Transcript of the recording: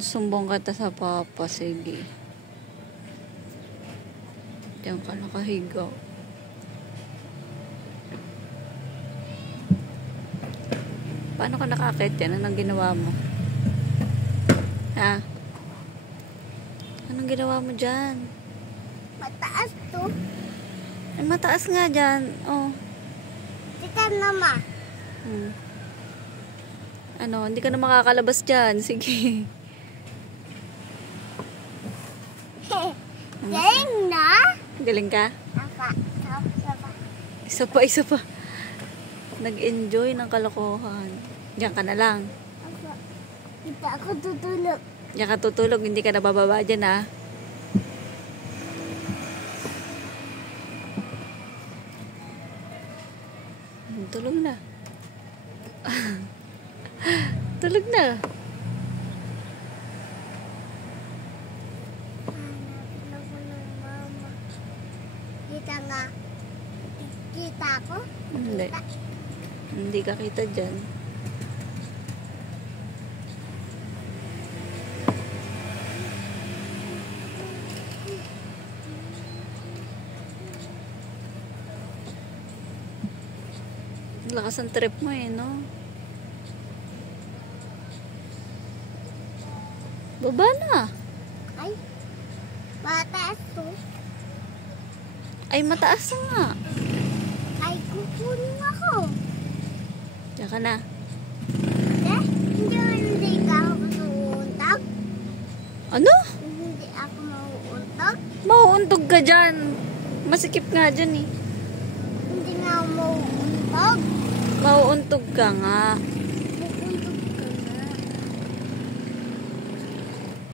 Sumbong kita sa papa, sige. Diyan ka nakahiga. Paano ka nakakit yan? Anong ginawa mo? Ha? Anong ginawa mo dyan? Mataas to. Ay, mataas nga dyan. Oh. Tita mama. Ano, hindi ka na makakalabas dyan. Sige. Galing na? Galing ka? Apa. Isa pa, isa pa. Nag-enjoy ng kalokohan. Diyan ka na lang. Apa. Kita ako tutulog. Diyan ka tutulog, hindi ka nabababa dyan, ha? Tulog na. Tulog na. Kita nga. Kita ako? Hindi. Hindi ka kita dyan. Lakas ang trip mo eh, no? Baba na. Ay. Mataas to. Ay, mataas na nga. Ay, kukunin ako. Diyan ka na. Hindi ka ako mauuntog. Ano? Hindi ako mauuntog. Mauuntog ka dyan. Masikip nga dyan eh. Hindi nga ako mauuntog. Mauuntog ka nga.